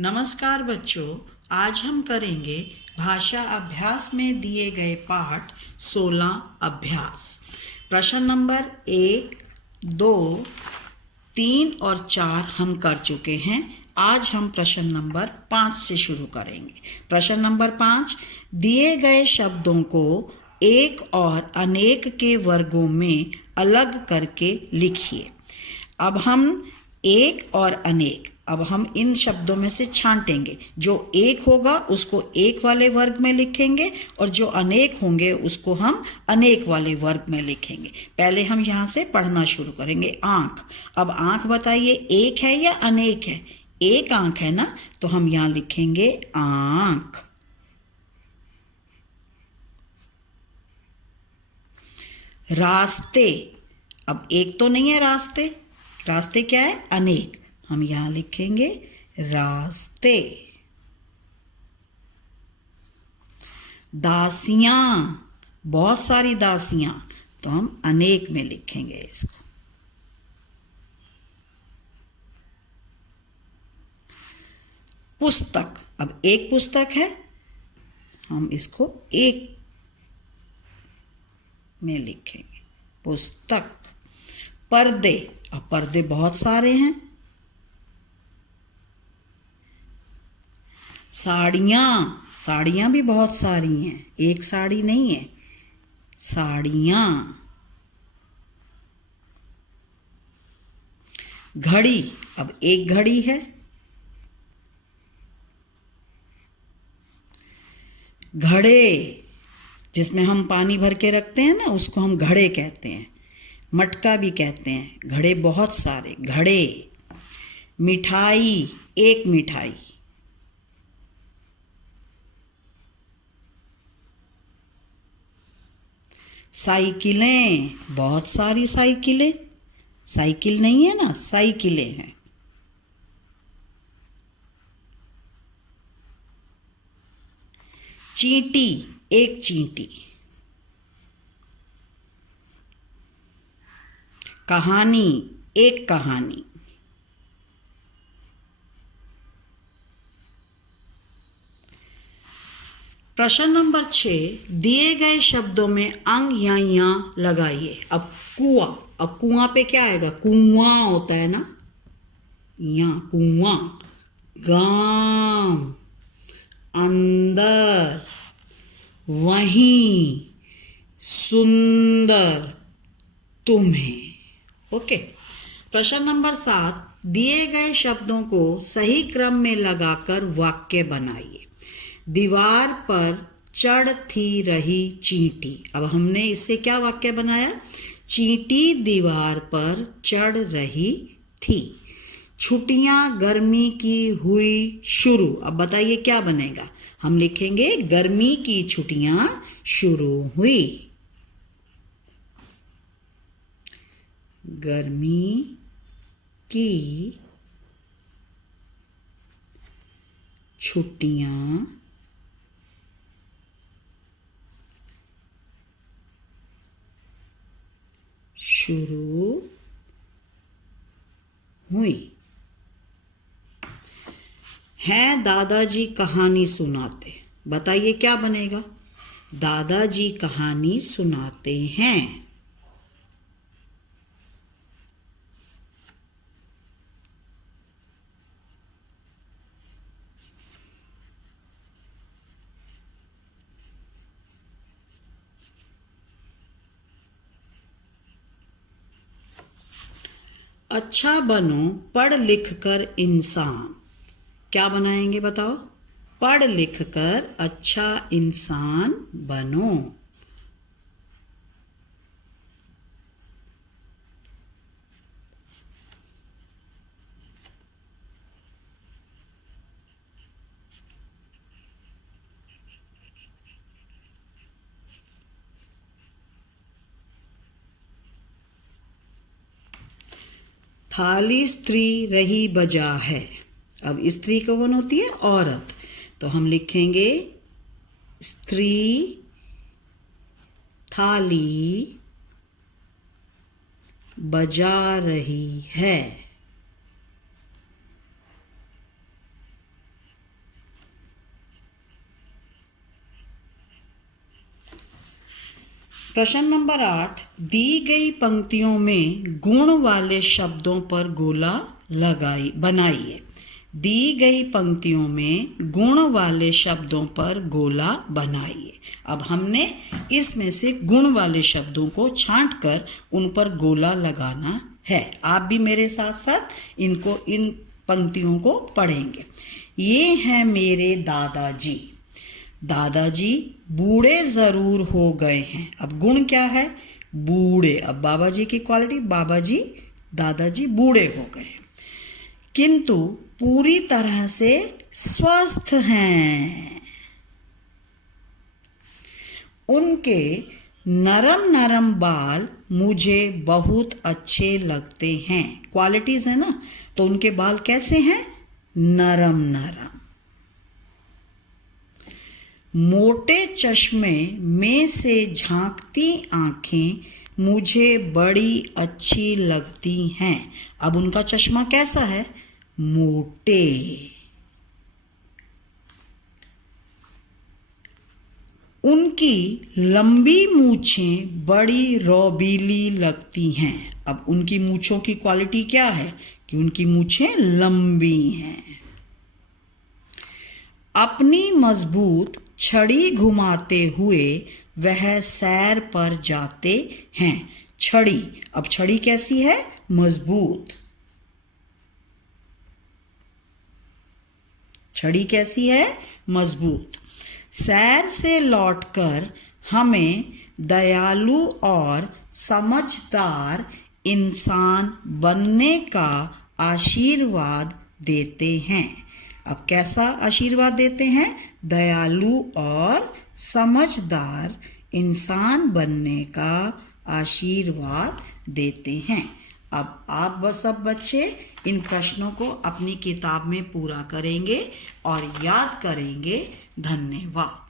नमस्कार बच्चों, आज हम करेंगे भाषा अभ्यास में दिए गए पाठ 16 अभ्यास। प्रश्न नंबर 1, 2, 3 और 4 हम कर चुके हैं। आज हम प्रश्न नंबर 5 से शुरू करेंगे। प्रश्न नंबर 5, दिए गए शब्दों को एक और अनेक के वर्गों में अलग करके लिखिए। अब हम एक और अनेक, अब हम इन शब्दों में से छांटेंगे। जो एक होगा उसको एक वाले वर्ग में लिखेंगे और जो अनेक होंगे उसको हम अनेक वाले वर्ग में लिखेंगे। पहले हम यहाँ से पढ़ना शुरू करेंगे। आँख। अब आँख बताइए, एक है या अनेक है? एक आँख है ना, तो हम यहाँ लिखेंगे आँख। रास्ते। अब एक तो नहीं है रास्ते, रास्ते क्या है? अनेक। हम यहां लिखेंगे रास्ते। दासियां, बहुत सारी दासियां, तो हम अनेक में लिखेंगे इसको। पुस्तक। अब एक पुस्तक है, हम इसको एक में लिखेंगे, पुस्तक। पर्दे। अब पर्दे बहुत सारे हैं। साड़ियाँ, साड़ियाँ भी बहुत सारी हैं, एक साड़ी नहीं है, साड़ियाँ। घड़ी। अब एक घड़ी है। घड़े, जिसमें हम पानी भर के रखते हैं ना, उसको हम घड़े कहते हैं। मटका भी कहते हैं। घड़े बहुत सारे, घड़े। मिठाई, एक मिठाई। साइकिलें, बहुत सारी साइकिलें। साइकिल नहीं है ना, साइकिलें हैं। चींटी, एक चींटी। कहानी, एक कहानी। प्रश्न नंबर 6, दिए गए शब्दों में अंग या या लगाइए। अब कुआं। अब कुआं पे क्या आएगा? कुआं होता है ना, या कुआं। गांव, अंदर, वहीं, सुंदर, तुम्हें। ओके। प्रश्न नंबर 7, दिए गए शब्दों को सही क्रम में लगाकर वाक्य बनाइए। दीवार पर चढ़ थी रही चींटी। अब हमने इससे क्या वाक्य बनाया? चींटी दीवार पर चढ़ रही थी। छुट्टियां गर्मी की हुई शुरू। अब बताइए क्या बनेगा? हम लिखेंगे गर्मी की छुट्टियां शुरू हुई। गर्मी की छुट्टियां शुरू हुई। हैं दादाजी कहानी सुनाते। बताइए क्या बनेगा? दादाजी कहानी सुनाते हैं। अच्छा बनो पढ़ लिख कर इंसान। क्या बनाएंगे बताओ? पढ़ लिख कर अच्छा इंसान बनो। थाली स्त्री रही बजा है। अब स्त्री कौन होती है? औरत। तो हम लिखेंगे स्त्री थाली बजा रही है। प्रश्न नंबर 8, दी गई पंक्तियों में गुण वाले शब्दों पर गोला बनाइए। दी गई पंक्तियों में गुण वाले शब्दों पर गोला बनाइए। अब हमने इसमें से गुण वाले शब्दों को छांटकर उन पर गोला लगाना है। आप भी मेरे साथ साथ इन पंक्तियों को पढ़ेंगे। ये हैं मेरे दादाजी। दादाजी बूढ़े जरूर हो गए हैं। अब गुण क्या है? बूढ़े। अब बाबा जी की क्वालिटी, दादाजी बूढ़े हो गए हैं, किंतु पूरी तरह से स्वस्थ हैं। उनके नरम नरम बाल मुझे बहुत अच्छे लगते हैं। क्वालिटीज है ना, तो उनके बाल कैसे हैं? नरम नरम। मोटे चश्मे में से झांकती आंखें मुझे बड़ी अच्छी लगती हैं। अब उनका चश्मा कैसा है? मोटे। उनकी लंबी मूछें बड़ी रौबीली लगती हैं। अब उनकी मूछों की क्वालिटी क्या है? कि उनकी मूछें लंबी हैं। अपनी मजबूत छड़ी घुमाते हुए वह सैर पर जाते हैं। छड़ी, अब छड़ी कैसी है? मजबूत। छड़ी कैसी है? मजबूत। सैर से लौटकर हमें दयालु और समझदार इंसान बनने का आशीर्वाद देते हैं। अब कैसा आशीर्वाद देते हैं? दयालु और समझदार इंसान बनने का आशीर्वाद देते हैं। अब आप सब बच्चे इन प्रश्नों को अपनी किताब में पूरा करेंगे और याद करेंगे। धन्यवाद।